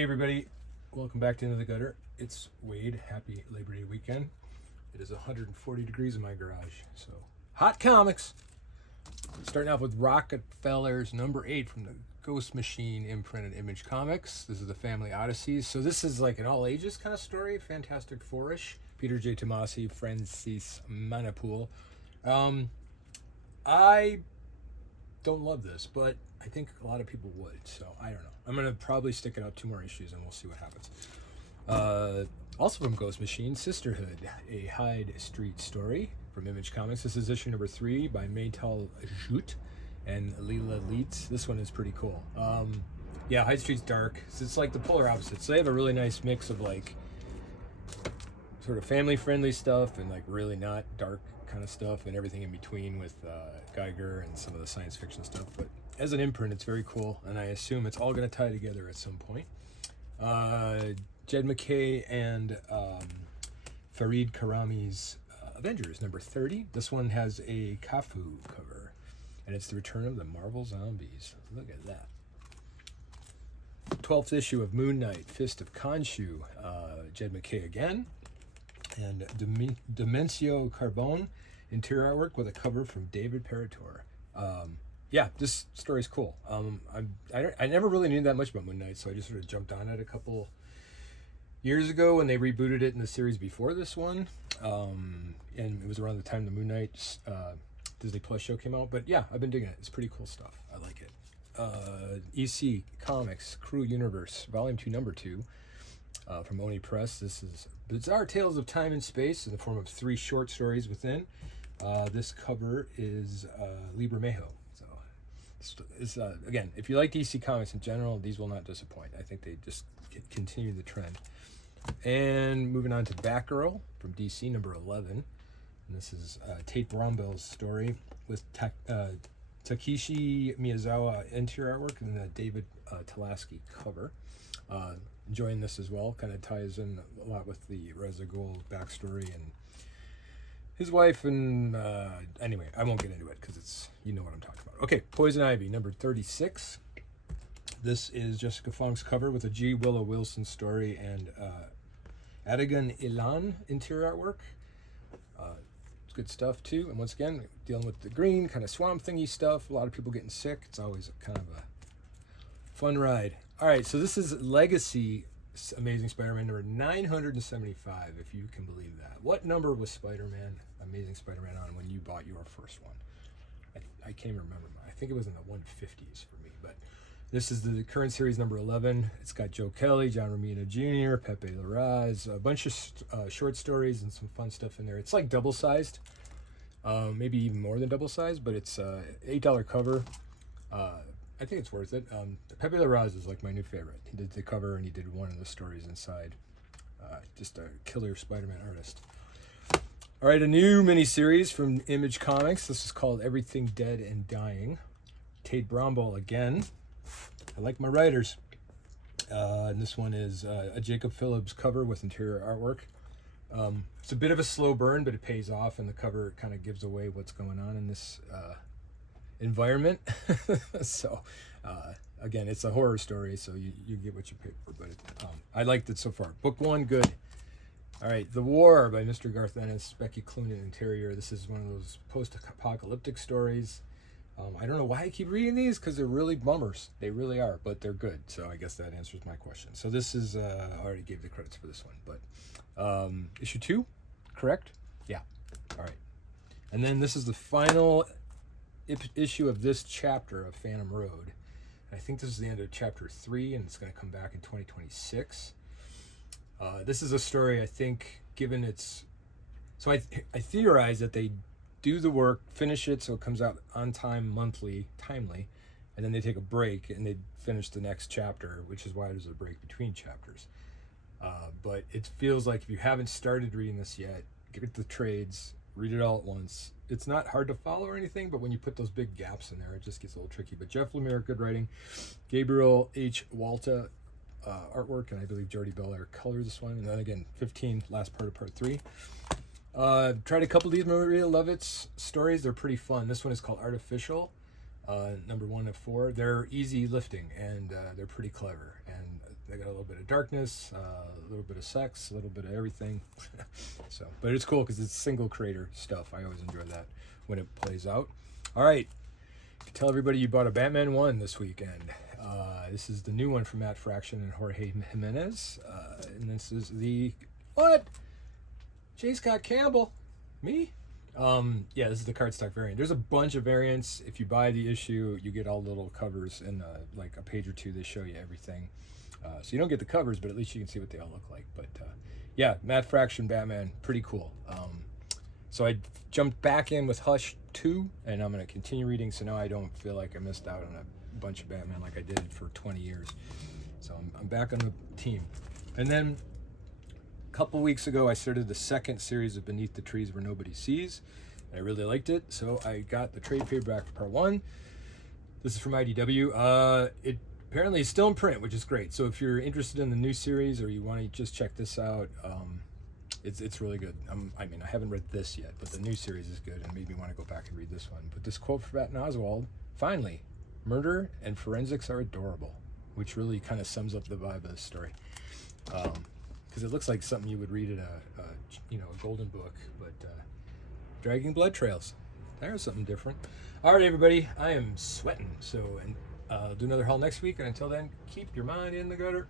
Hey everybody, welcome back to Into the Gutter. It's Wade. Happy Labor Day weekend. It is 140 degrees in my garage, so hot comics. Starting off with Rockefellers number 8 from the Ghost Machine imprinted Image Comics. This is the Family Odysseys. So this is like an all ages kind of story, Fantastic Four-ish. Peter J. Tomasi, Francis Manapool. I don't love this, but I think a lot of people would, so I don't know. I'm going to probably stick it out 2 more issues and we'll see what happens. Also from Ghost Machine, Sisterhood, a Hyde Street story from Image Comics. This is issue number 3 by Maytal Jute and Leela Leitz. This one is pretty cool. Yeah, Hyde Street's dark. So it's like the polar opposite. So they have a really nice mix of like sort of family-friendly stuff and like really not dark kind of stuff and everything in between with Geiger and some of the science fiction stuff. But as an imprint, it's very cool, and I assume it's all going to tie together at some point. Jed MacKay and Farid Karami's Avengers, number 30. This one has a Kafu cover, and it's the return of the Marvel Zombies. Look at that. 12th issue of Moon Knight, Fist of Khonshu, Jed MacKay again, and Dimencio Carbone, interior artwork with a cover from David Parator. Yeah, this story's cool. I never really knew that much about Moon Knight, so I just sort of jumped on it a couple years ago when they rebooted it in the series before this one. And it was around the time the Moon Knight Disney Plus show came out. But yeah, I've been digging it. It's pretty cool stuff. I like it. EC Comics, Crew Universe, Volume 2, Number 2, from Oni Press. This is Bizarre Tales of Time and Space in the form of 3 short stories within. This cover is Lee Bermejo. So again, if you like DC Comics in general, these will not disappoint. I think they just continue the trend. And moving on to Batgirl from DC, number 11. And this is Tate Brombell's story with Takeshi Miyazawa interior artwork and the David Talaski cover. Enjoying this as well. Kind of ties in a lot with the Ra's al Ghul backstory and his wife, and anyway, I won't get into it because it's, you know what I'm talking about. Okay, Poison Ivy, number 36. This is Jessica Fong's cover with a G. Willow Wilson story and Adigan Ilan interior artwork. It's good stuff too. And once again, dealing with the green kind of swamp thingy stuff. A lot of people getting sick. It's always kind of a fun ride. All right, so this is Legacy Amazing Spider-Man number 975, if you can believe that. What number was Amazing Spider-Man on when you bought your first one? I can't remember. I think it was in the 150s for me, but this is the current series number 11. It's got Joe Kelly, John Romita Jr., Pepe Larraz, a bunch of short stories and some fun stuff in there. It's like double-sized, maybe even more than double-sized, but it's $8 cover. I think it's worth it. Pepe Larraz is like my new favorite. He did the cover and he did one of the stories inside. Just a killer Spider-Man artist. All right, a new miniseries from Image Comics. This is called Everything Dead and Dying. Tate Brombell again. I like my writers. And this one is a Jacob Phillips cover with interior artwork. It's a bit of a slow burn, but it pays off, and the cover kind of gives away what's going on in this environment. So again, it's a horror story, so you get what you pay for, but I liked it so far. Book 1, good. All right, The War by Mr. Garth Ennis, Becky Cloonan interior. This is one of those post-apocalyptic stories. I don't know why I keep reading these, because they're really bummers. They really are, but they're good, so I guess that answers my question. So this is, I already gave the credits for this one, but issue 2, correct? Yeah, all right. And then this is the final issue of this chapter of Phantom Road. I think this is the end of chapter 3, and it's going to come back in 2026. This is a story, I think, given its... So I theorize that they do the work, finish it so it comes out on time, monthly, timely, and then they take a break and they finish the next chapter, which is why there's a break between chapters. But it feels like if you haven't started reading this yet, get the trades, read it all at once. It's not hard to follow or anything, but when you put those big gaps in there, it just gets a little tricky. But Jeff Lemire, good writing. Gabriel H. Walta, artwork, and I believe Jordi Belair colored this one. And then again, 15, last part of part 3. Tried a couple of these Maria Levitt's stories. They're pretty fun. This one is called Artificial, number 1 of 4. They're easy lifting, and they're pretty clever. And They got a little bit of darkness, a little bit of sex, a little bit of everything. So, but it's cool because it's single creator stuff. I always enjoy that when it plays out. All right, tell everybody you bought a Batman 1 this weekend. This is the new one from Matt Fraction and Jorge Jimenez. And this is the, what? J. Scott Campbell. Me? Yeah, this is the cardstock variant. There's a bunch of variants. If you buy the issue, you get all the little covers in like a page or two. They show you everything. So you don't get the covers, but at least you can see what they all look like. But yeah, Matt Fraction Batman, pretty cool. So I jumped back in with Hush 2, and I'm going to continue reading, so now I don't feel like I missed out on a bunch of Batman like I did for 20 years. So I'm back on the team. And then a couple weeks ago, I started the second series of Beneath the Trees Where Nobody Sees. I really liked it, so I got the trade paperback for part 1. This is from IDW. It apparently is still in print, which is great. So if you're interested in the new series or you want to just check this out, it's really good. I mean, I haven't read this yet, but the new series is good and made me want to go back and read this one. But this quote from Patton Oswalt, finally, murder and forensics are adorable, which really kind of sums up the vibe of this story. Because it looks like something you would read in a golden book, but dragging blood trails. There's something different. All right, everybody, I am sweating. So, and do another haul next week. And until then, keep your mind in the gutter.